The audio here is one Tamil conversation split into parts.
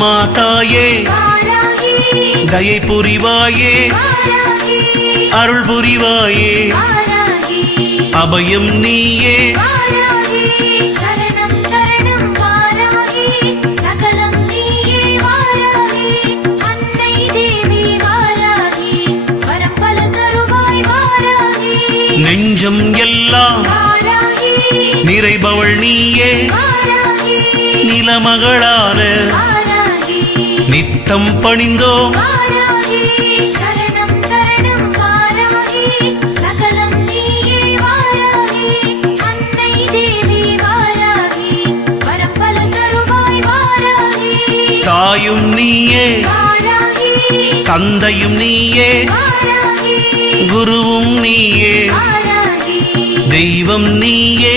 அம்மா தாயே தயை புரிவாயே அருள் புரிவாயே அபயம் நீயே. நெஞ்சம் எல்லாம் நிறைபவள் நீயே. நிலமகளான தத்தம் பணிந்தோம். தாயும் நீயே தந்தையும் நீயே குருவும் நீயே தெய்வம் நீயே.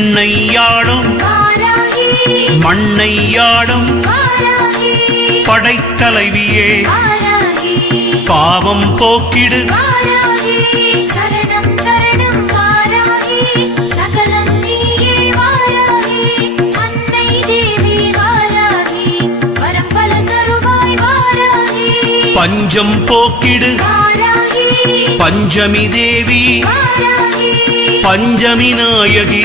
விண்ணை யாழும் மண்ணை யாழும் படைத்தலைவியே. பாவம் போக்கிடு. பஞ்சம் போக்கிடு. பஞ்சமி தேவி. பஞ்சமி நாயகி.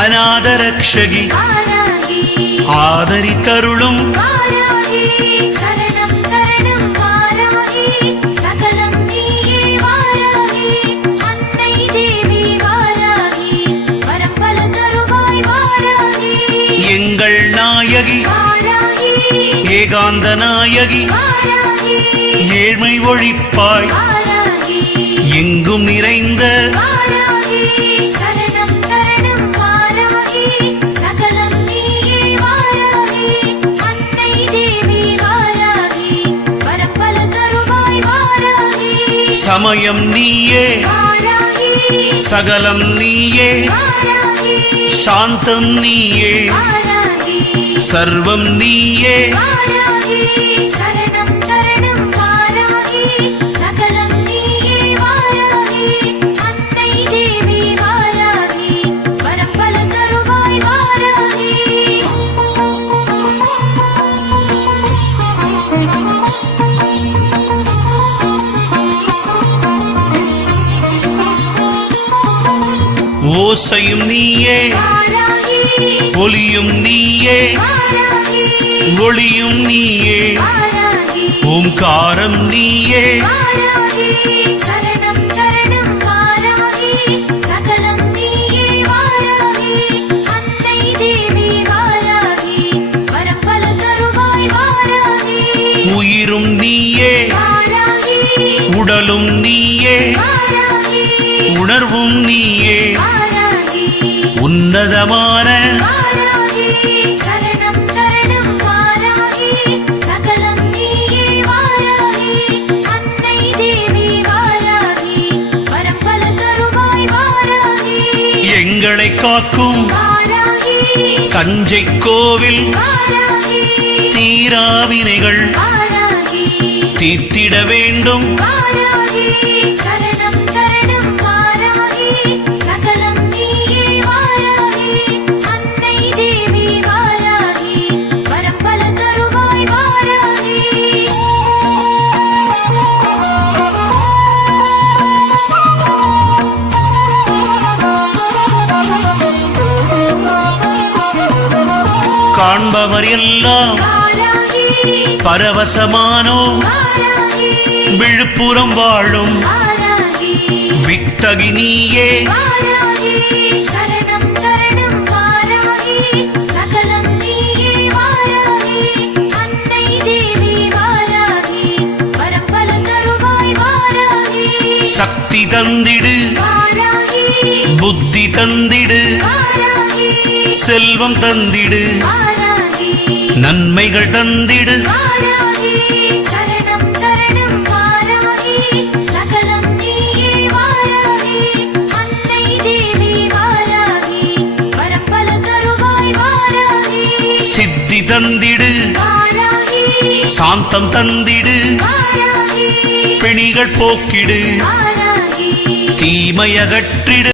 അനാഥരക്ഷകി ആദരിത്തരുളും എങ്കൾ നായകി ഏകാന്ത നായകി ஏழ்மை ஒழிப்பாய் எங்கும் நிறைந்த சமயம் நீயே சகலம் நீயே சாந்தம் நீயே சர்வம் நீயே. சரணம் ஓசையும் நீயே ஒலியும் நீயே ஒளியும் நீயே ஓம்காரம் நீயே. உயிரும் நீயே உடலும் நீயே உணர்வும் நீயே. உன்னதமான எங்களை காக்கும் தஞ்சை கோவில் தீராவினைகள் தீர்த்திட வேண்டும் காண்பவர் எல்லாம் வாராகி. பரவசமானோ வாராகி. விழுப்புறம் வாழும் வித்தகி நீயே சக்தி தந்திடு. புத்தி தந்திடு. செல்வம் தந்திடு. நன்மைகள் தந்திடு. சித்தி தந்திடு. சாந்தம் தந்திடு. பிணிகள் போக்கிடு. தீமையகற்றிடு.